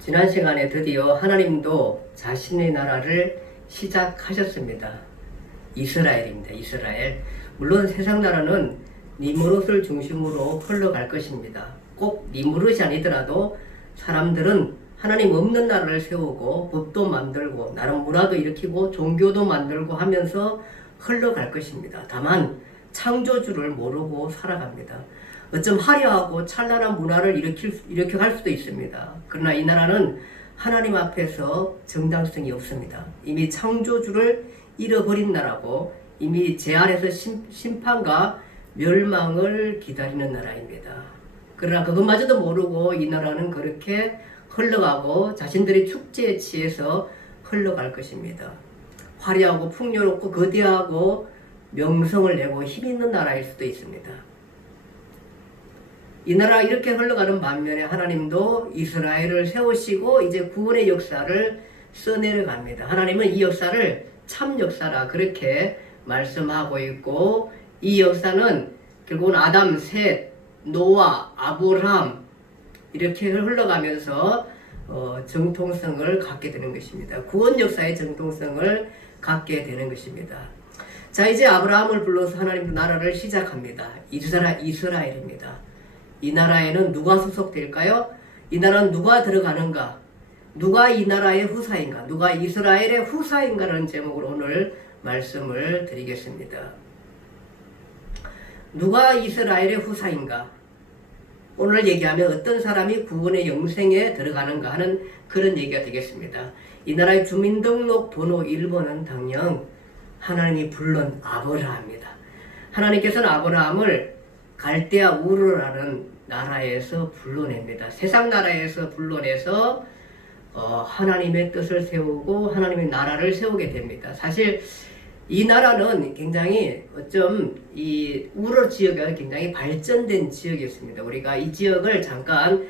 지난 시간에 드디어 하나님도 자신의 나라를 시작하셨습니다. 이스라엘입니다. 이스라엘. 물론 세상 나라는 니무롯을 중심으로 흘러갈 것입니다. 꼭 니무롯이 아니더라도 사람들은 하나님 없는 나라를 세우고 법도 만들고 나름 문화도 일으키고 종교도 만들고 하면서 흘러갈 것입니다. 다만 창조주를 모르고 살아갑니다. 어쩜 화려하고 찬란한 문화를 일으켜갈 수도 있습니다. 그러나 이 나라는 하나님 앞에서 정당성이 없습니다. 이미 창조주를 잃어버린 나라고 이미 제 안에서 심판과 멸망을 기다리는 나라입니다. 그러나 그것마저도 모르고 이 나라는 그렇게 흘러가고 자신들의 축제에 취해서 흘러갈 것입니다. 화려하고 풍요롭고 거대하고 명성을 내고 힘있는 나라일 수도 있습니다. 이 나라 이렇게 흘러가는 반면에 하나님도 이스라엘을 세우시고 이제 구원의 역사를 써내려갑니다. 하나님은 이 역사를 참 역사라 그렇게 말씀하고 있고, 이 역사는 결국은 아담, 셋, 노아, 아브라함 이렇게 흘러가면서 정통성을 갖게 되는 것입니다. 구원 역사의 정통성을 갖게 되는 것입니다. 자, 이제 아브라함을 불러서 하나님도 나라를 시작합니다. 이스라엘입니다. 이 나라에는 누가 소속될까요? 이 나라는 누가 들어가는가? 누가 이 나라의 후사인가? 누가 이스라엘의 후사인가라는 제목으로 오늘 말씀을 드리겠습니다. 누가 이스라엘의 후사인가? 오늘 얘기하면 어떤 사람이 구원의 영생에 들어가는가 하는 그런 얘기가 되겠습니다. 이 나라의 주민등록 번호 1번은 당연 하나님이 불른 아브라함입니다. 하나님께서는 아브라함을 갈대아 우르라는 나라에서 불러냅니다. 세상 나라에서 불러내서 하나님의 뜻을 세우고 하나님의 나라를 세우게 됩니다. 사실 이 나라는 굉장히 어쩜 이 우르 지역은 굉장히 발전된 지역이었습니다. 우리가 이 지역을 잠깐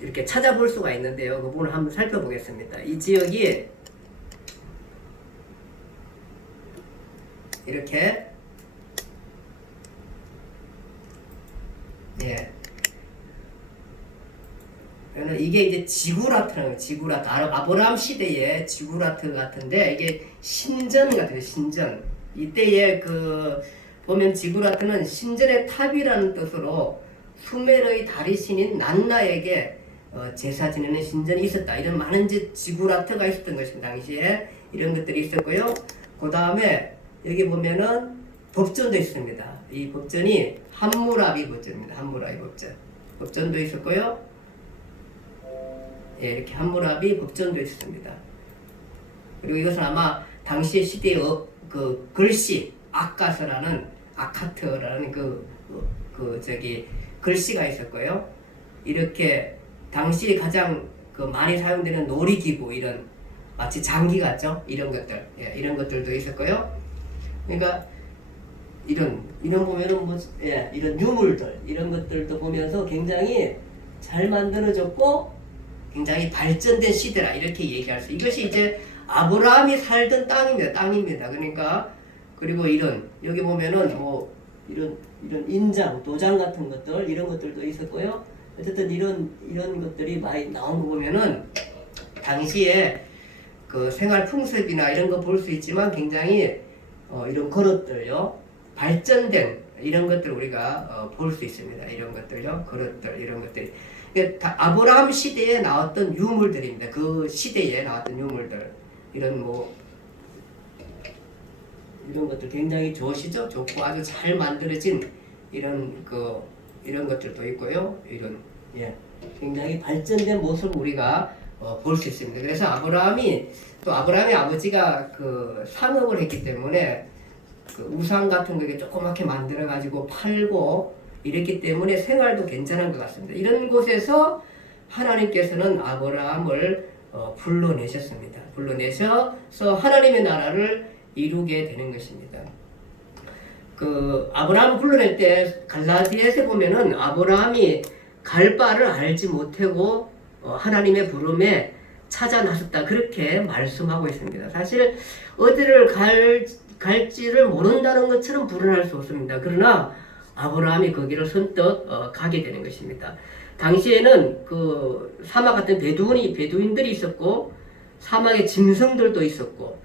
이렇게 찾아볼 수가 있는데요. 그 부분을 한번 살펴보겠습니다. 이 지역이 이렇게 이게 이제 지구라트라는 거예요. 지구라트. 아브라함 시대의 지구라트 같은데 이게 신전 같아요. 신전. 이때에 보면 지구라트는 신전의 탑이라는 뜻으로 수메르의 다리신인 난나에게 제사 지내는 신전이 있었다. 이런 많은 지구라트가 있었던 것입니다. 당시에 이런 것들이 있었고요. 그 다음에 여기 보면은 법전도 있습니다. 이 법전이 함무라비 법전입니다. 함무라비 법전. 법전도 있었고요. 이렇게 함무라비 법전도 있습니다. 그리고 이것은 아마 당시의 시대의 글씨 아카트라는 글씨가 있었고요. 이렇게 당시 가장 많이 사용되는 놀이기구 이런 마치 장기 같죠? 이런 것들 이런 것들도 있었고요. 그러니까 이런 보면은 이런 유물들 이런 것들도 보면서 굉장히 잘 만들어졌고 굉장히 발전된 시대라 이렇게 얘기할 수. 이것이 이제 아브라함이 살던 땅입니다. 그러니까 그리고 여기 보면은 이런 인장, 도장 같은 것들 이런 것들도 있었고요. 어쨌든 이런 것들이 많이 나온 거 보면은 당시에 생활 풍습이나 이런 거 볼 수 있지만 굉장히 이런 그릇들요 발전된 이런 것들 우리가 볼 수 있습니다. 이런 것들요 그릇들 이런 것들이 아브라함 시대에 나왔던 유물들입니다. 그 시대에 나왔던 유물들 이런 것들 굉장히 좋으시죠? 좋고 아주 잘 만들어진 이런 것들도 있고요. 굉장히 발전된 모습을 우리가 볼 수 있습니다. 그래서 아브라함의 아버지가 상업을 했기 때문에 우상 같은 거 조그맣게 만들어 가지고 팔고 이랬기 때문에 생활도 괜찮은 것 같습니다. 이런 곳에서 하나님께서는 아브라함을 불러내셨습니다. 불러내셔서 하나님의 나라를 이루게 되는 것입니다. 아브라함을 불러낼 때 갈라디아서에 보면은 아브라함이 갈 바를 알지 못하고 하나님의 부름에 찾아 나섰다 그렇게 말씀하고 있습니다. 사실 어디를 갈지를 모른다는 것처럼 불안할 수 없습니다. 그러나 아브라함이 거기를 선뜻 가게 되는 것입니다. 당시에는 그 사막 같은 베두인들이 있었고, 사막에 짐승들도 있었고,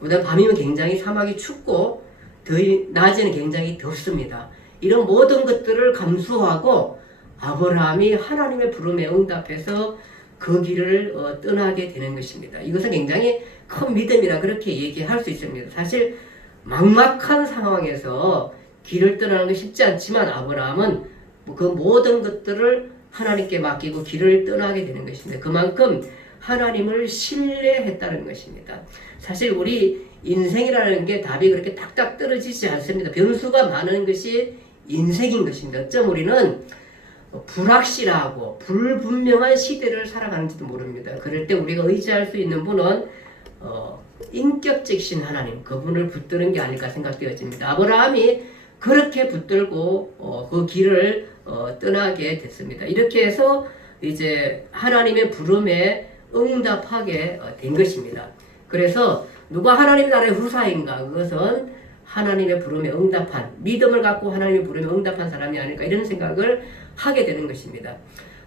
그다음 밤이면 굉장히 사막이 춥고, 낮에는 굉장히 덥습니다. 이런 모든 것들을 감수하고 아브라함이 하나님의 부름에 응답해서 그 길을 떠나게 되는 것입니다. 이것은 굉장히 큰 믿음이라 그렇게 얘기할 수 있습니다. 사실 막막한 상황에서 길을 떠나는 건 쉽지 않지만 아브라함은 그 모든 것들을 하나님께 맡기고 길을 떠나게 되는 것입니다. 그만큼 하나님을 신뢰했다는 것입니다. 사실 우리 인생이라는 게 답이 그렇게 딱딱 떨어지지 않습니다. 변수가 많은 것이 인생인 것입니다. 어쩜 우리는 불확실하고 불분명한 시대를 살아가는지도 모릅니다. 그럴 때 우리가 의지할 수 있는 분은 인격적이신 하나님, 그분을 붙드는 게 아닐까 생각되어집니다. 아브라함이 그렇게 붙들고 그 길을 떠나게 됐습니다. 이렇게 해서 이제 하나님의 부름에 응답하게 된 것입니다. 그래서 누가 하나님 나라의 후사인가? 그것은 하나님의 부름에 응답한, 믿음을 갖고 하나님의 부름에 응답한 사람이 아닐까, 이런 생각을 하게 되는 것입니다.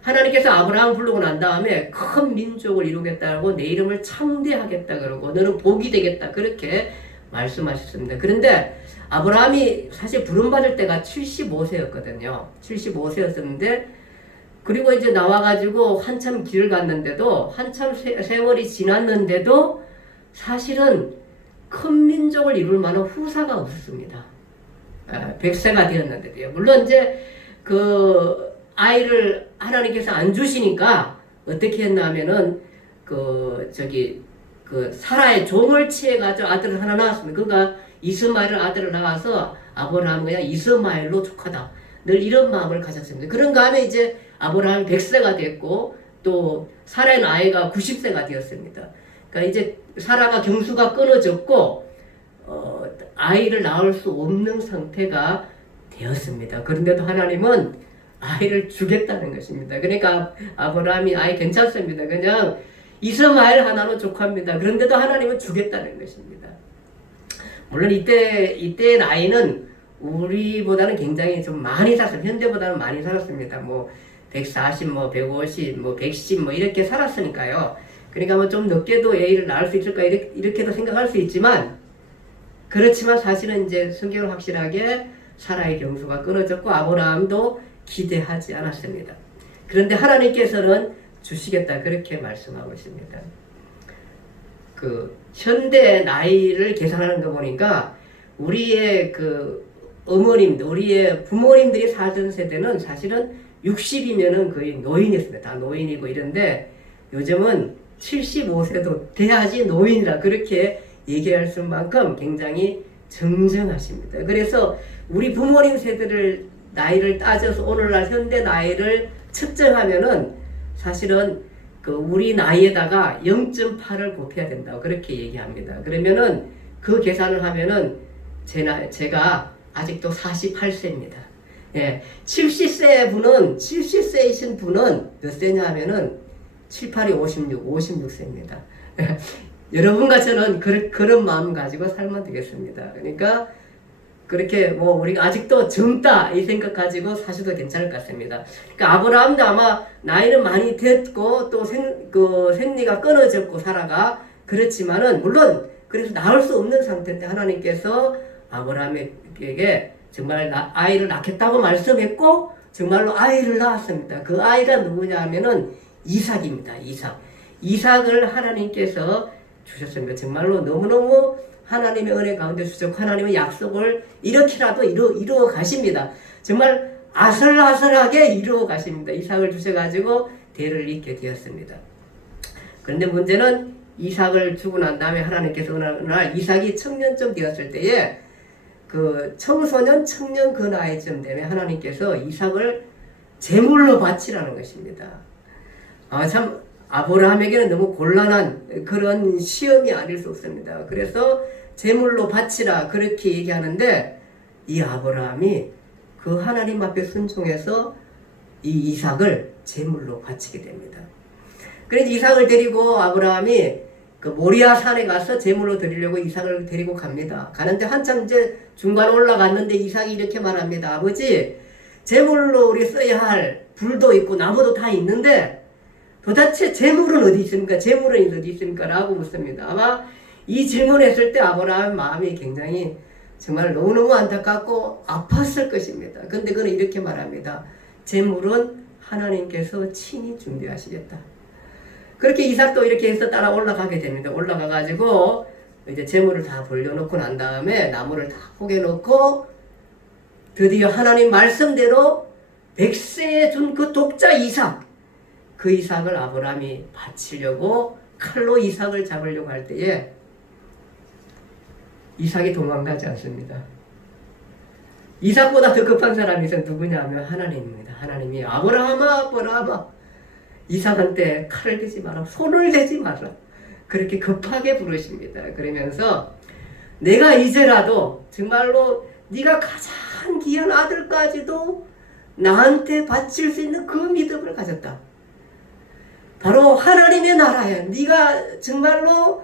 하나님께서 아브라함 부르고 난 다음에 큰 민족을 이루겠다고 내 이름을 창대하겠다 그러고 너는 복이 되겠다 그렇게 말씀하셨습니다. 그런데 아브라함이 사실 부름받을 때가 75세였거든요. 75세였었는데 그리고 이제 나와가지고 한참 길을 갔는데도 한참 세월이 지났는데도 사실은 큰 민족을 이룰 만한 후사가 없었습니다. 100세가 되었는데도요. 물론 이제 그 아이를 하나님께서 안 주시니까 어떻게 했냐면은 그 사라의 종을 취해가지고 아들을 하나 낳았습니다. 그가 이스마엘 아들을 낳아서 아브라함은 그냥 이스마엘로 족하다. 늘 이런 마음을 가졌습니다. 그런가 하면 이제 아브라함이 100세가 됐고 또 사라의 나이가 90세가 되었습니다. 그러니까 이제 사라가 경수가 끊어졌고 아이를 낳을 수 없는 상태가 되었습니다. 그런데도 하나님은 아이를 주겠다는 것입니다. 그러니까 아브라함이 아이 괜찮습니다. 그냥 이스마엘 하나로 족합니다. 그런데도 하나님은 주겠다는 것입니다. 물론 이때의 나이는 우리보다는 굉장히 좀 많이 살았습니다. 현대보다는 많이 살았습니다. 뭐 140, 뭐 150, 뭐 110, 뭐 이렇게 살았으니까요. 그러니까 뭐 좀 늦게도 애를 낳을 수 있을까 이렇게도 생각할 수 있지만, 그렇지만 사실은 이제 성경은 확실하게 사라의 경수가 끊어졌고 아브라함도 기대하지 않았습니다. 그런데 하나님께서는 주시겠다 그렇게 말씀하고 있습니다. 그 현대 나이를 계산하는 거 보니까 우리의 그 어머님들, 우리의 부모님들이 살던 세대는 사실은 60이면은 거의 노인이었습니다. 다 노인이고 이런데 요즘은 75세도 돼야지 노인이라 그렇게 얘기할 수만큼 굉장히 정정하십니다. 그래서 우리 부모님 세대를 나이를 따져서 오늘날 현대 나이를 측정하면은 사실은 그 우리 나이에다가 0.8을 곱해야 된다고 그렇게 얘기합니다. 그러면은 그 계산을 하면은 제가 아직도 48세입니다. 예, 70세이신 분은 몇 세냐 하면은 7, 8이 56세입니다. 여러분과 저는 그런 마음 가지고 살면 되겠습니다. 그러니까 그렇게 뭐 우리가 아직도 젊다 이 생각 가지고 사셔도 괜찮을 것 같습니다. 그러니까 아브라함도 아마 나이는 많이 됐고 또 생리가 끊어졌고 사라가 그렇지만은 물론 그래서 낳을 수 없는 상태인데 하나님께서 아브라함에게 정말 아이를 낳겠다고 말씀했고 정말로 아이를 낳았습니다. 그 아이가 누구냐 하면은 이삭입니다. 이삭을 하나님께서 주셨습니다. 정말로 너무너무 하나님의 은혜 가운데 주셨고 하나님의 약속을 이렇게라도 이루어 가십니다. 정말 아슬아슬하게 이루어 가십니다. 이삭을 주셔가지고 대를 잇게 되었습니다. 그런데 문제는 이삭을 주고 난 다음에 하나님께서 어느 날 이삭이 청년쯤 되었을 때에 그 청소년 청년 그 나이쯤 되면 하나님께서 이삭을 제물로 바치라는 것입니다. 참 아브라함에게는 너무 곤란한 그런 시험이 아닐 수 없습니다. 그래서 제물로 바치라 그렇게 얘기하는데 이 아브라함이 그 하나님 앞에 순종해서 이 이삭을 제물로 바치게 됩니다. 그래서 이삭을 데리고 아브라함이 그 모리아 산에 가서 제물로 드리려고 이삭을 데리고 갑니다. 가는데 한참 이제 중간 올라갔는데 이삭이 이렇게 말합니다. 아버지, 제물로 우리 써야 할 불도 있고 나무도 다 있는데 도대체 재물은 어디 있습니까? 재물은 어디 있습니까? 라고 묻습니다. 아마 이 질문했을 때 아브라함의 마음이 굉장히 정말 너무너무 안타깝고 아팠을 것입니다. 근데 그는 이렇게 말합니다. 재물은 하나님께서 친히 준비하시겠다. 그렇게 이삭도 이렇게 해서 따라 올라가게 됩니다. 올라가가지고 이제 재물을 다 벌려놓고 난 다음에 나무를 다 포개놓고 드디어 하나님 말씀대로 100세에 준 그 독자 이삭, 그 이삭을 아브라함이 바치려고 칼로 이삭을 잡으려고 할 때에 이삭이 도망가지 않습니다. 이삭보다 더 급한 사람이 있어 누구냐 하면 하나님입니다. 하나님이 아브라함아 이삭한테 칼을 대지 마라, 손을 대지 마라, 그렇게 급하게 부르십니다. 그러면서 내가 이제라도 정말로 네가 가장 귀한 아들까지도 나한테 바칠 수 있는 그 믿음을 가졌다. 바로 하나님의 나라에 네가 정말로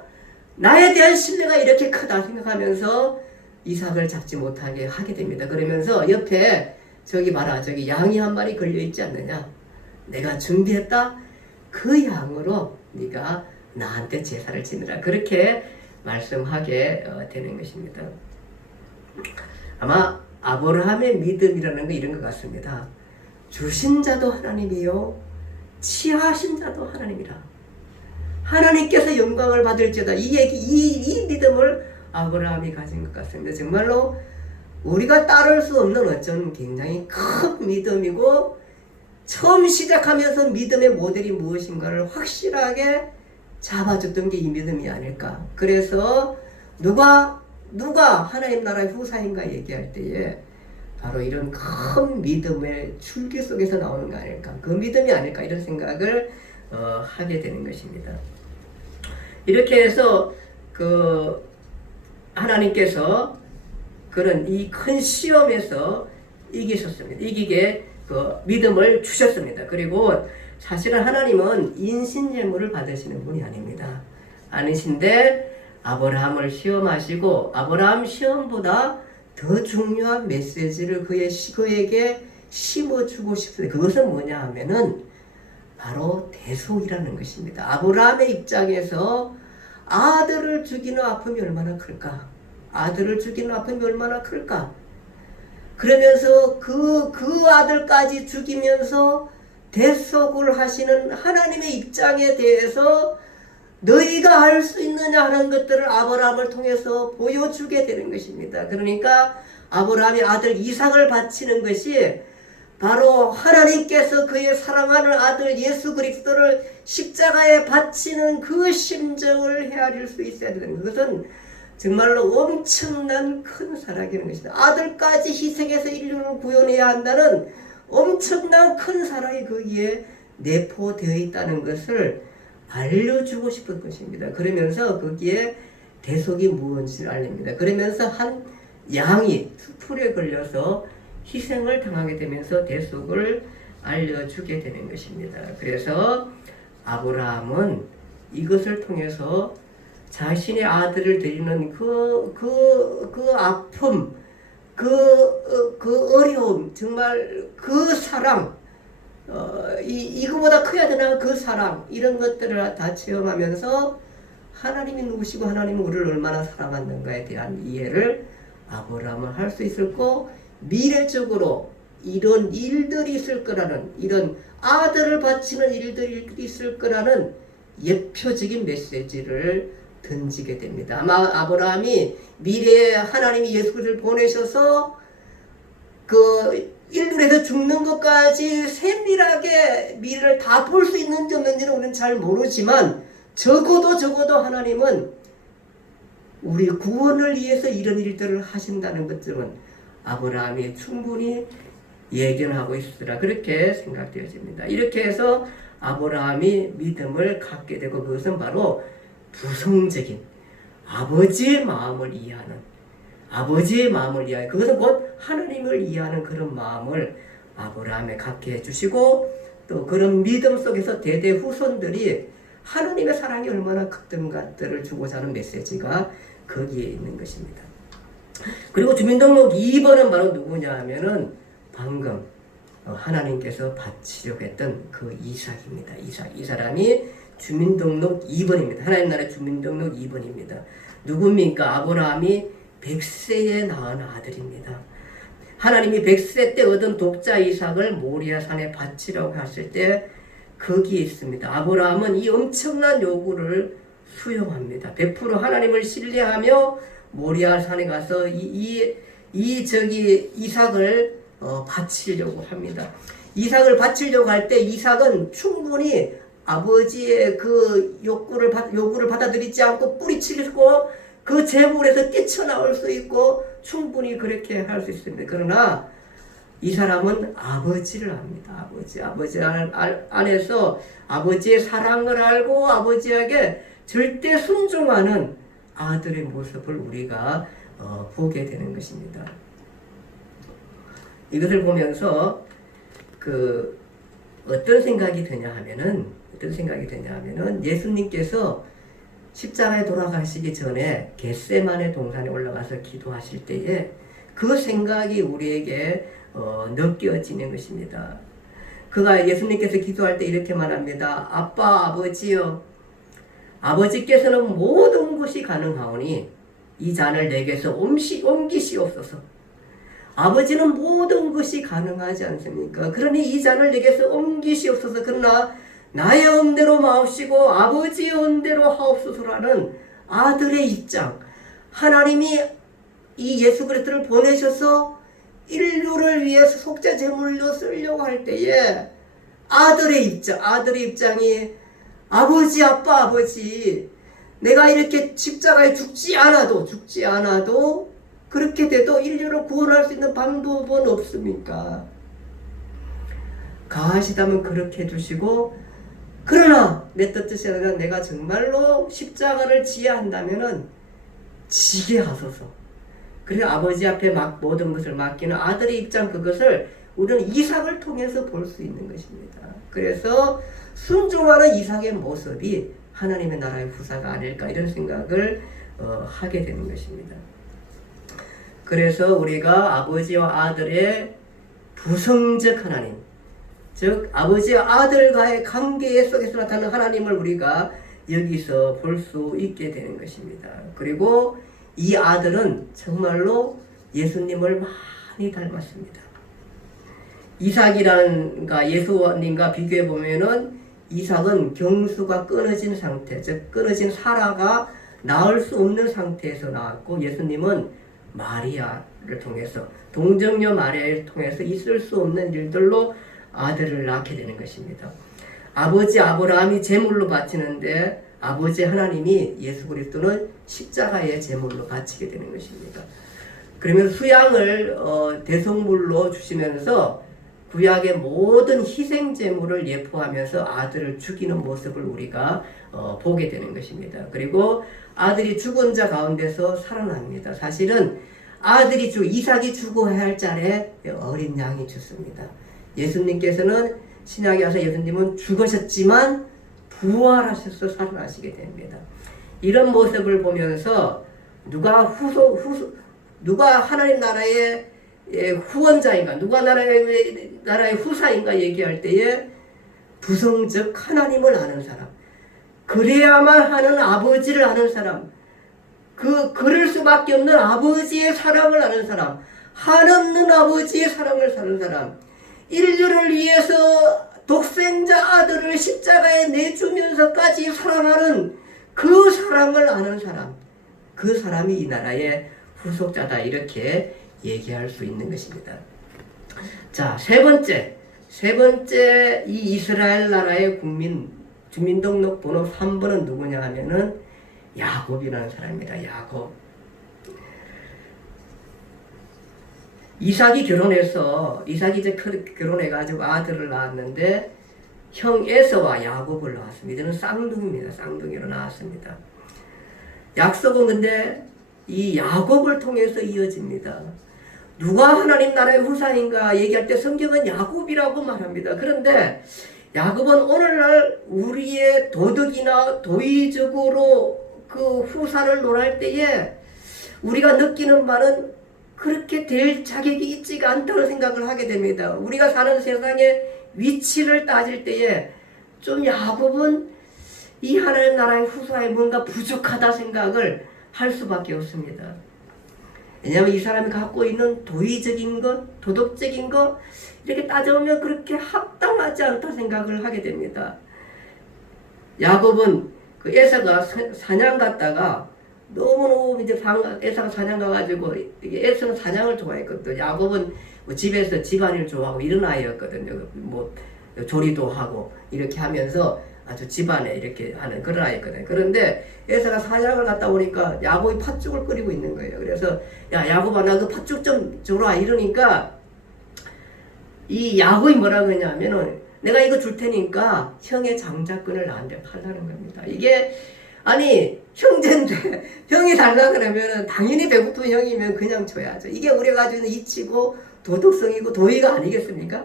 나에 대한 신뢰가 이렇게 크다 생각하면서 이삭을 잡지 못하게 하게 됩니다. 그러면서 옆에 저기 봐라, 저기 양이 한 마리 걸려있지 않느냐, 내가 준비했다, 그 양으로 네가 나한테 제사를 지내라, 그렇게 말씀하게 되는 것입니다. 아마 아브라함의 믿음이라는 거 이런 것 같습니다. 주신 자도 하나님이요 취하신 자도 하나님이라. 하나님께서 영광을 받을지어다. 이 믿음을 아브라함이 가진 것 같습니다. 정말로 우리가 따를 수 없는 어떤 굉장히 큰 믿음이고, 처음 시작하면서 믿음의 모델이 무엇인가를 확실하게 잡아줬던 게 이 믿음이 아닐까. 그래서 누가 하나님 나라의 후사인가 얘기할 때에 바로 이런 큰 믿음의 줄기 속에서 나오는 거 아닐까, 그 믿음이 아닐까, 이런 생각을 하게 되는 것입니다. 이렇게 해서 그 하나님께서 그런 이 큰 시험에서 이기셨습니다. 이기게 그 믿음을 주셨습니다. 그리고 사실은 하나님은 인신예물을 받으시는 분이 아닙니다. 아니신데 아브라함을 시험하시고 아브라함 시험보다 더 중요한 메시지를 그에게 심어주고 싶습니다. 그것은 뭐냐 하면은 바로 대속이라는 것입니다. 아브라함의 입장에서 아들을 죽이는 아픔이 얼마나 클까? 아들을 죽이는 아픔이 얼마나 클까? 그러면서 그 아들까지 죽이면서 대속을 하시는 하나님의 입장에 대해서 너희가 할 수 있느냐 하는 것들을 아브라함을 통해서 보여주게 되는 것입니다. 그러니까 아브라함이 아들 이삭을 바치는 것이 바로 하나님께서 그의 사랑하는 아들 예수 그리스도를 십자가에 바치는 그 심정을 헤아릴 수 있어야 되는 것은 정말로 엄청난 큰 사랑이라는 것입니다. 아들까지 희생해서 인류를 구원해야 한다는 엄청난 큰 사랑이 거기에 내포되어 있다는 것을 알려주고 싶은 것입니다. 그러면서 거기에 대속이 무엇인지를 알립니다. 그러면서 한 양이 수풀에 걸려서 희생을 당하게 되면서 대속을 알려주게 되는 것입니다. 그래서 아브라함은 이것을 통해서 자신의 아들을 드리는 그 아픔, 그 어려움, 정말 그 사랑, 이거보다 커야 되나 그 사랑, 이런 것들을 다 체험하면서 하나님이 누구시고 하나님은 우리를 얼마나 사랑하는가에 대한 이해를 아브라함은 할 수 있었고, 미래적으로 이런 일들이 있을 거라는, 이런 아들을 바치는 일들이 있을 거라는 예표적인 메시지를 던지게 됩니다. 아마 아브라함이 미래에 하나님이 예수 그리스도를 보내셔서 그 인류에서 죽는 것까지 세밀하게 미래를 다 볼 수 있는지 없는지는 우리는 잘 모르지만, 적어도 하나님은 우리 구원을 위해서 이런 일들을 하신다는 것들은 아브라함이 충분히 예견하고 있으라, 그렇게 생각되어집니다. 이렇게 해서 아브라함이 믿음을 갖게 되고, 그것은 바로 부성적인 아버지의 마음을 이해하는, 그것은 곧 하나님을 이해하는 그런 마음을 아브라함에 갖게 해주시고, 또 그런 믿음 속에서 대대 후손들이 하나님의 사랑이 얼마나 크던가들을 주고자 하는 메시지가 거기에 있는 것입니다. 그리고 주민등록 2번은 바로 누구냐 하면은 방금 하나님께서 바치려고 했던 그 이삭입니다. 이삭. 이 사람이 주민등록 2번입니다. 하나님 나라 주민등록 2번입니다. 누굽니까? 아브라함이 100세에 낳은 아들입니다. 하나님이 100세 때 얻은 독자 이삭을 모리아산에 바치라고 하실 때 거기에 있습니다. 아브라함은 이 엄청난 요구를 수용합니다. 100% 하나님을 신뢰하며 모리아산에 가서 이삭을 바치려고 합니다. 이삭을 바치려고 할 때 이삭은 충분히 아버지의 그 요구를 받아들이지 않고 뿌리치고 그 제물에서 뛰쳐나올 수 있고 충분히 그렇게 할 수 있습니다. 그러나 이 사람은 아버지를 압니다. 아버지 안에서 아버지의 사랑을 알고 아버지에게 절대 순종하는 아들의 모습을 우리가 보게 되는 것입니다. 이것을 보면서 어떤 생각이 드냐 하면은 예수님께서 십자가에 돌아가시기 전에 겟세마네 동산에 올라가서 기도하실 때에 그 생각이 우리에게 느껴지는 것입니다. 예수님께서 기도할 때 이렇게 말합니다. 아빠, 아버지여, 아버지께서는 모든 것이 가능하오니 이 잔을 내게서 옮기시옵소서. 아버지는 모든 것이 가능하지 않습니까? 그러니 이 잔을 내게서 옮기시옵소서. 그러나 나의 은대로 마옵시고 아버지의 은대로 하옵소서라는 아들의 입장. 하나님이 이 예수 그리스도를 보내셔서 인류를 위해서 속죄 제물로 쓰려고 할 때에 아들의 입장이 아버지, 아빠, 아버지, 내가 이렇게 십자가에 죽지 않아도 그렇게 돼도 인류를 구원할 수 있는 방법은 없습니까? 가하시다면 그렇게 해주시고, 그러나 내 뜻이 아니라 내가 정말로 십자가를 지어야 한다면은 지게 하소서. 그래서 아버지 앞에 모든 것을 맡기는 아들의 입장, 그것을 우리는 이삭을 통해서 볼 수 있는 것입니다. 그래서 순종하는 이삭의 모습이 하나님의 나라의 후사가 아닐까, 이런 생각을 하게 되는 것입니다. 그래서 우리가 아버지와 아들의 부성적 하나님, 즉 아버지와 아들과의 관계 속에서 나타나는 하나님을 우리가 여기서 볼 수 있게 되는 것입니다. 그리고 이 아들은 정말로 예수님을 많이 닮았습니다. 이삭이라는가 예수님과 비교해 보면은 이삭은 경수가 끊어진 상태, 즉 끊어진 사라가 낳을 수 없는 상태에서 나왔고, 예수님은 마리아를 통해서, 동정녀 마리아를 통해서 있을 수 없는 일들로 아들을 낳게 되는 것입니다. 아버지 아브라함이 제물로 바치는데 아버지 하나님이 예수 그리스도는 십자가의 제물로 바치게 되는 것입니다. 그러면 수양을 대속물로 주시면서 구약의 모든 희생 제물을 예포하면서 아들을 죽이는 모습을 우리가 보게 되는 것입니다. 그리고 아들이 죽은 자 가운데서 살아납니다. 사실은 이삭이 죽어야 할 자리에 어린 양이 죽습니다. 예수님께서는 신약에 와서 예수님은 죽으셨지만 부활하셔서 살아나시게 됩니다. 이런 모습을 보면서 누가 하나님 나라의 후원자인가, 누가 나라의 후사인가 얘기할 때에 부성적 하나님을 아는 사람, 그래야만 하는 아버지를 아는 사람, 그럴 수밖에 없는 아버지의 사랑을 아는 사람, 한없는 아버지의 사랑을 사는 사람, 인류를 위해서 독생자 아들을 십자가에 내주면서까지 사랑하는 그 사랑을 아는 사람, 그 사람이 이 나라의 후속자다, 이렇게 얘기할 수 있는 것입니다. 자, 세 번째 이 이스라엘 나라의 주민등록 번호 3번은 누구냐 하면은 야곱이라는 사람입니다. 야곱. 이삭이 이제 결혼해가지고 아들을 낳았는데 형 에서와 야곱을 낳았습니다. 이제는 쌍둥이입니다. 쌍둥이로 낳았습니다. 약속은 근데 이 야곱을 통해서 이어집니다. 누가 하나님 나라의 후사인가 얘기할 때 성경은 야곱이라고 말합니다. 그런데 야곱은 오늘날 우리의 도덕이나 도의적으로 그 후사를 논할 때에 우리가 느끼는 바는 그렇게 될 자격이 있지가 않다고 생각을 하게 됩니다. 우리가 사는 세상의 위치를 따질 때에 좀 야곱은 이 하나님 나라의 후사에 뭔가 부족하다 생각을 할 수밖에 없습니다. 왜냐하면 이 사람이 갖고 있는 도의적인 것, 도덕적인 것 이렇게 따져보면 그렇게 합당하지 않다 생각을 하게 됩니다. 야곱은 그 에서가 사냥 갔다가 너무너무 이제 에서가 사냥 가가지고 에서는 사냥을 좋아했거든. 야곱은 뭐 집에서 집안일 좋아하고 이런 아이였거든요. 뭐 조리도 하고 이렇게 하면서 아주 집안에 이렇게 하는 그런 아이였거든요. 그런데 에서가 사냥을 갔다 오니까 야곱이 팥죽을 끓이고 있는 거예요. 그래서 야 야곱아 나 그 팥죽 좀 줘라 이러니까 이 야곱이 뭐라고 했냐면은 내가 이거 줄 테니까 형의 장자권을 나한테 팔라는 겁니다. 이게 아니 형제인데 형이 달라 그러면은 당연히 배고픈 형이면 그냥 줘야죠. 이게 우리가 가지고 있는 이치고 도덕성이고 도의가 아니겠습니까?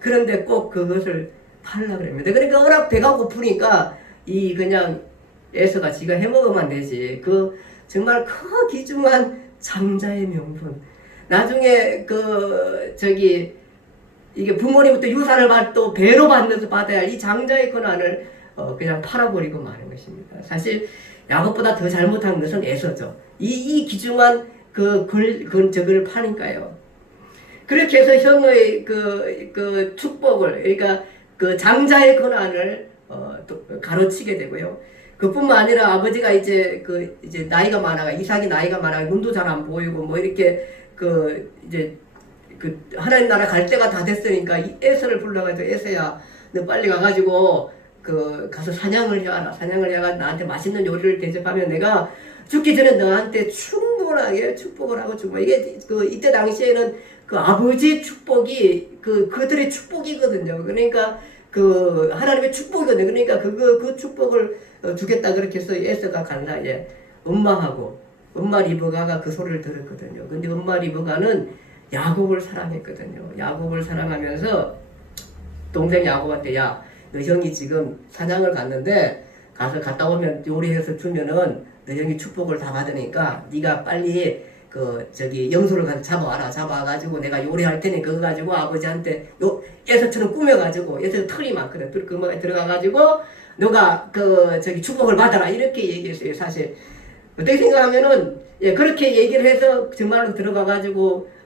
그런데 꼭 그것을 팔라 그럽니다. 그러니까 워낙 배가 고프니까 이 그냥 에서가 지가 해먹으면 되지. 그 정말 그 귀중한 장자의 명분. 나중에 그 저기 이게 부모님부터 유산을 또 배로 받면서 받아야 할 이 장자의 권한을 그냥 팔아버리고 마는 것입니다. 사실 야곱보다 더 잘못한 것은 에서죠. 이 귀중한 저걸 파니까요. 그렇게 해서 형의 그 축복을 그러니까 그 장자의 권한을 가로치게 되고요. 그뿐만 아니라 아버지가 이제 나이가 많아가 이삭이 나이가 많아가 눈도 잘 안 보이고 뭐 이렇게 이제 하나님 나라 갈 때가 다 됐으니까 이 에서를 불러가지고 에서야 너 빨리 가가지고 가서 사냥을 해라. 사냥을 해가 나한테 맛있는 요리를 대접하면 내가 죽기 전에 너한테 충분하게 축복을 하고 주고 이게 이때 당시에는 그 아버지 축복이 그들의 축복이거든요. 그러니까 하나님의 축복이거든요. 그러니까 그 축복을 주겠다 그렇게 해서 에서가 간 사이에 엄마 리브가가 그 소리를 들었거든요. 근데 엄마 리브가는 야곱을 사랑했거든요. 야곱을 사랑하면서 동생 야곱한테 야, 너 형이 지금 사냥을 갔는데 갔다 오면 요리해서 주면은 너 형이 축복을 다 받으니까 네가 빨리 염소를 가서 잡아가지고 내가 요리할 테니 그거 가지고 아버지한테 에서처럼 꾸며가지고 에서 털이 많거든. 그 들어가가지고 너가 축복을 받아라 이렇게 얘기했어요. 사실 어떻게 생각하면은 그렇게 얘기를 해서 정말로 들어가가지고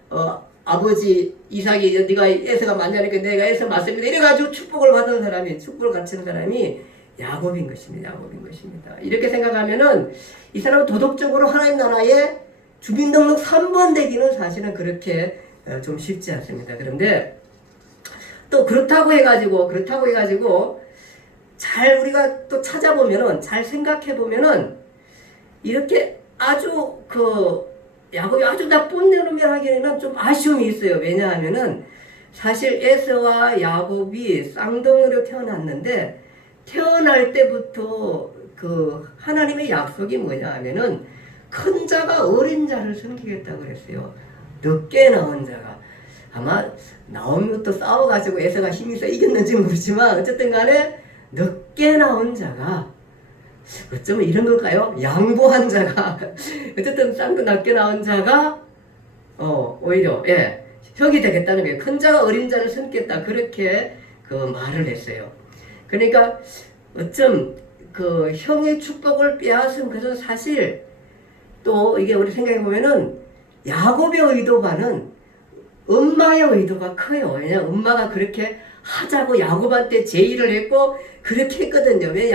아버지 이삭이 네가 에서가 맞냐니까 내가 에서 맞습니다. 이래가지고 축복을 받은 사람이 축복을 갖추는 사람이 야곱인 것입니다. 이렇게 생각하면은 이 사람은 도덕적으로 하나님 나라의 주민등록 3번 되기는 사실은 그렇게 좀 쉽지 않습니다. 그런데 또 그렇다고 해가지고 잘 우리가 또 찾아보면은 잘 생각해보면은 이렇게 아주 야곱이 아주 나쁜 놈이라 하기에는 좀 아쉬움이 있어요. 왜냐하면은 사실 에서와 야곱이 쌍둥이로 태어났는데 태어날 때부터 하나님의 약속이 뭐냐 하면은 큰 자가 어린 자를 섬기겠다고 그랬어요. 늦게 나온 자가 아마 나온 것도 싸워가지고 에서가 힘이 세 이겼는지 모르지만 어쨌든 간에 늦게 나온 자가 어쩌면 이런 걸까요? 양보한 자가 어쨌든 쌍도 낮게 나온 자가 오히려 형이 되겠다는 거예요. 큰 자가 어린 자를 섬기겠다 그렇게 말을 했어요. 그러니까 어쩜 형의 축복을 빼앗은 것은 사실 또 이게 우리 생각해 보면은 야곱의 의도와는 엄마의 의도가 커요. 왜냐면 엄마가 그렇게 하자고 야곱한테 제의를 했고 그렇게 했거든요. 왜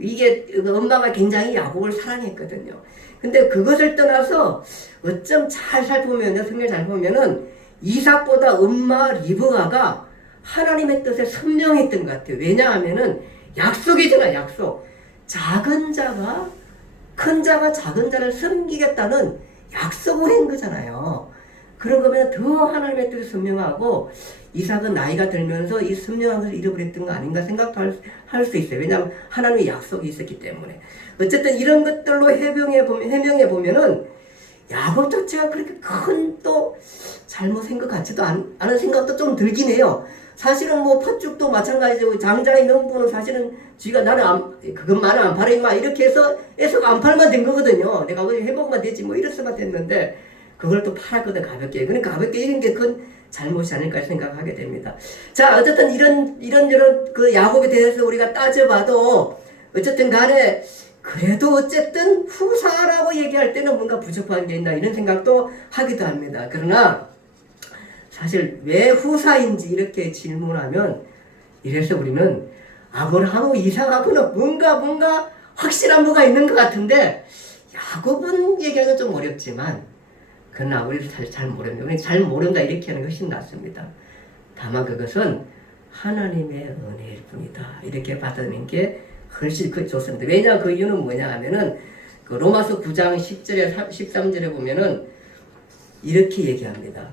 이게 엄마가 굉장히 야곱을 사랑했거든요. 근데 그것을 떠나서 어쩜 성경을 잘 보면은 이삭보다 엄마 리브가가 하나님의 뜻에 선명했던 것 같아요. 왜냐하면은 약속이잖아, 약속. 작은 자가 큰 자가 작은 자를 섬기겠다는 약속을 한 거잖아요. 그런 거면 더 하나님의 뜻이 선명하고 이삭은 나이가 들면서 이 선명한 것을 잃어버렸던 거 아닌가 생각도 할 수 있어요. 왜냐하면 하나님의 약속이 있었기 때문에. 어쨌든 이런 것들로 해명해 보면은 야곱 자체가 그렇게 큰 또 잘못한 것 같지도 않은 생각도 좀 들긴 해요. 사실은 뭐 팥죽도 마찬가지고 장자의 명분은 사실은 쥐가 그것만은 안 팔아 임마 이렇게 해서 에서가 안 팔면 된 거거든요. 내가 그냥 해먹으면 되지 뭐 이랬으면 됐는데 그걸 또 팔았거든, 가볍게. 그러니까 가볍게 이긴 게 그건 잘못이 아닐까 생각하게 됩니다. 자, 어쨌든 이런 그 야곱에 대해서 우리가 따져봐도 어쨌든 간에 그래도 어쨌든 후사라고 얘기할 때는 뭔가 부족한 게 있나 이런 생각도 하기도 합니다. 그러나 사실 왜 후사인지 이렇게 질문하면 이래서 우리는 아브라함하고 이삭하고는 뭔가 확실한 뭐가 있는 것 같은데 야곱은 얘기하기가 좀 어렵지만 그러나 우리도 잘 모릅니다. 우리는 잘 모른다 이렇게 하는 것이 낫습니다. 다만 그것은 하나님의 은혜일 뿐이다. 이렇게 받아들이는 게 훨씬 좋습니다. 왜냐 그 이유는 뭐냐 하면은 그 로마서 9장 10절에 13절에 보면은 이렇게 얘기합니다.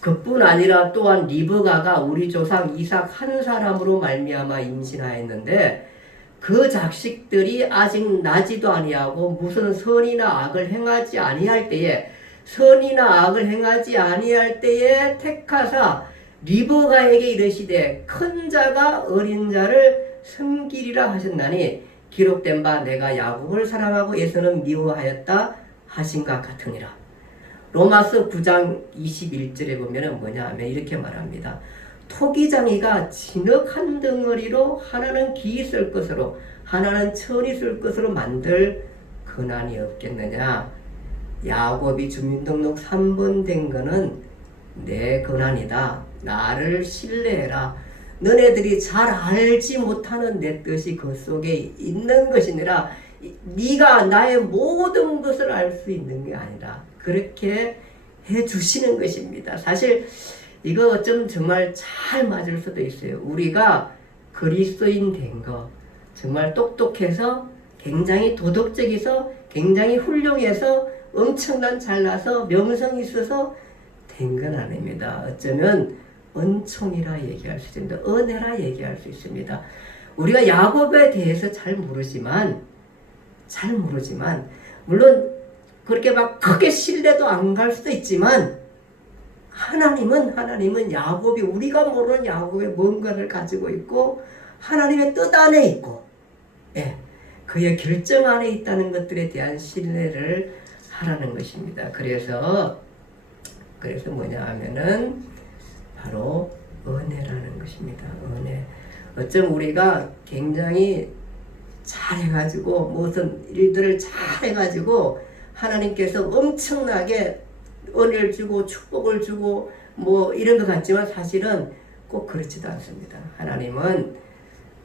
그뿐 아니라 또한 리브가가 우리 조상 이삭 한 사람으로 말미암아 임신하였는데 그 자식들이 아직 나지도 아니하고 무슨 선이나 악을 행하지 아니할 때에 택하사 리브가에게 이르시되 큰 자가 어린 자를 섬기리라 하셨나니 기록된 바 내가 야곱을 사랑하고 에서는 미워하였다 하신 것 같으니라. 로마서 9장 21절에 보면은 뭐냐 하면 이렇게 말합니다. 토기장이가 진흙 한 덩어리로 하나는 기이 쓸 것으로 하나는 천이 쓸 것으로 만들 근한이 없겠느냐. 야곱이 주민등록 3번 된 거는 내 근한이다. 나를 신뢰해라. 너네들이 잘 알지 못하는 내 뜻이 그 속에 있는 것이니라. 네가 나의 모든 것을 알 수 있는 게 아니라 그렇게 해주시는 것입니다. 사실 이거 어쩜 정말 잘 맞을 수도 있어요. 우리가 그리스도인 된 거 정말 똑똑해서 굉장히 도덕적이서 굉장히 훌륭해서 엄청난 잘나서 명성이 있어서 된 건 아닙니다. 어쩌면 은총이라 얘기할 수 있습니다. 은혜라 얘기할 수 있습니다. 우리가 야곱에 대해서 잘 모르지만 물론 그렇게 막 크게 신뢰도 안 갈 수도 있지만 하나님은 야곱이 우리가 모르는 야곱의 뭔가를 가지고 있고 하나님의 뜻 안에 있고 그의 결정 안에 있다는 것들에 대한 신뢰를 하라는 것입니다. 그래서 뭐냐 하면은 바로 은혜라는 것입니다. 은혜. 어쩜 우리가 굉장히 잘해가지고 무슨 일들을 잘해가지고 하나님께서 엄청나게 은혜를 주고 축복을 주고 뭐 이런 것 같지만 사실은 꼭 그렇지도 않습니다. 하나님은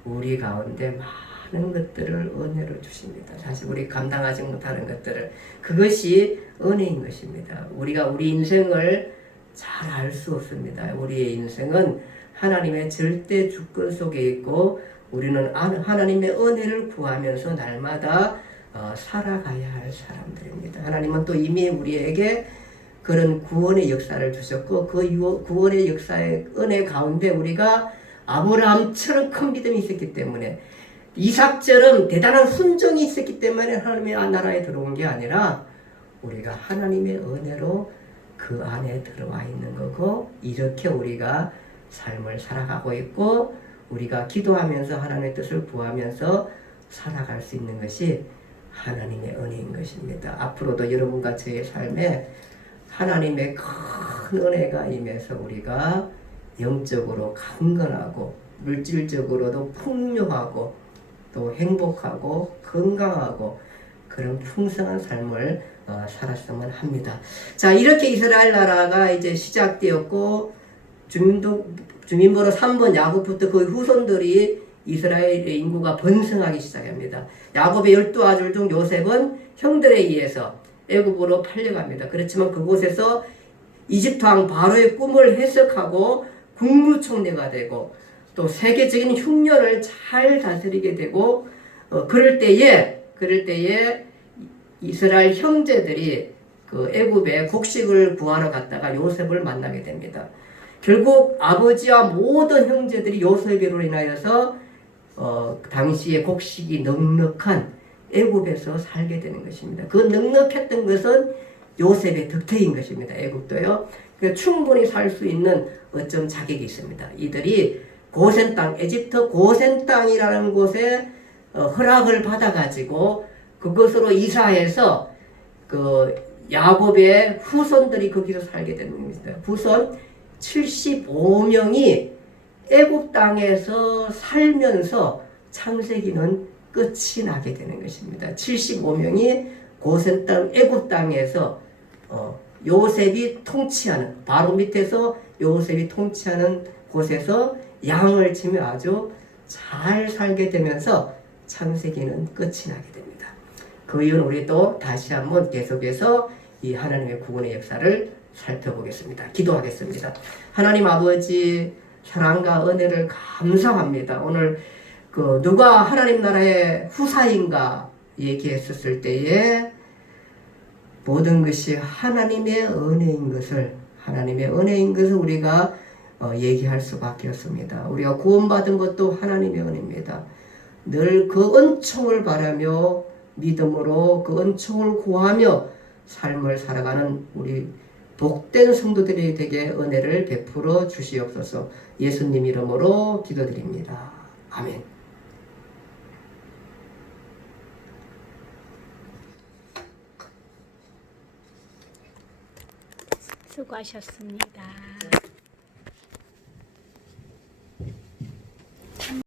우리 가운데 많은 것들을 은혜로 주십니다. 사실 우리 감당하지 못하는 것들을 그것이 은혜인 것입니다. 우리가 우리 인생을 잘 알 수 없습니다. 우리의 인생은 하나님의 절대 주권 속에 있고 우리는 하나님의 은혜를 구하면서 날마다 살아가야 할 사람들입니다. 하나님은 또 이미 우리에게 그런 구원의 역사를 주셨고 그 구원의 역사의 은혜 가운데 우리가 아브라함처럼 큰 믿음이 있었기 때문에 이삭처럼 대단한 순종이 있었기 때문에 하나님의 나라에 들어온 게 아니라 우리가 하나님의 은혜로 그 안에 들어와 있는 거고 이렇게 우리가 삶을 살아가고 있고 우리가 기도하면서 하나님의 뜻을 구하면서 살아갈 수 있는 것이 하나님의 은혜인 것입니다. 앞으로도 여러분과 저의 삶에 하나님의 큰 은혜가 임해서 우리가 영적으로 강건하고 물질적으로도 풍요하고 또 행복하고 건강하고 그런 풍성한 삶을 살았으면 합니다. 자, 이렇게 이스라엘 나라가 이제 시작되었고 주민번호 3번 야곱부터 그 후손들이 이스라엘의 인구가 번성하기 시작합니다. 야곱의 12아들 중 요셉은 형들에 의해서 애굽으로 팔려갑니다. 그렇지만 그곳에서 이집트 왕 바로의 꿈을 해석하고 국무총리가 되고 또 세계적인 흉년을 잘 다스리게 되고 그럴 때에 이스라엘 형제들이 그 애굽에 곡식을 구하러 갔다가 요셉을 만나게 됩니다. 결국 아버지와 모든 형제들이 요셉으로 인하여서 당시에 곡식이 넉넉한 애굽에서 살게 되는 것입니다. 그 넉넉했던 것은 요셉의 덕택인 것입니다. 애굽도요. 충분히 살 수 있는 어쩜 자격이 있습니다. 이들이 고센 땅, 에집트 고센 땅이라는 곳에 허락을 받아가지고 그것으로 이사해서 그 야곱의 후손들이 거기서 살게 되는 겁니다. 후손 75명이 애굽 땅에서 살면서 창세기는 끝이 나게 되는 것입니다. 75명이 고센 땅 애굽 땅에서 요셉이 통치하는, 바로 밑에서 요셉이 통치하는 곳에서 양을 치며 아주 잘 살게 되면서 창세기는 끝이 나게 됩니다. 그 이유는 우리 또 다시 한번 계속해서 이 하나님의 구원의 역사를 살펴보겠습니다. 기도하겠습니다. 하나님 아버지, 사랑과 은혜를 감사합니다. 오늘 누가 하나님 나라의 후사인가 얘기했었을 때에 모든 것이 하나님의 은혜인 것을 우리가 얘기할 수밖에 없습니다. 우리가 구원받은 것도 하나님의 은혜입니다. 늘 그 은총을 바라며 믿음으로 그 은총을 구하며 삶을 살아가는 우리 복된 성도들이 되게 은혜를 베풀어 주시옵소서. 예수님 이름으로 기도드립니다. 아멘. 수고하셨습니다.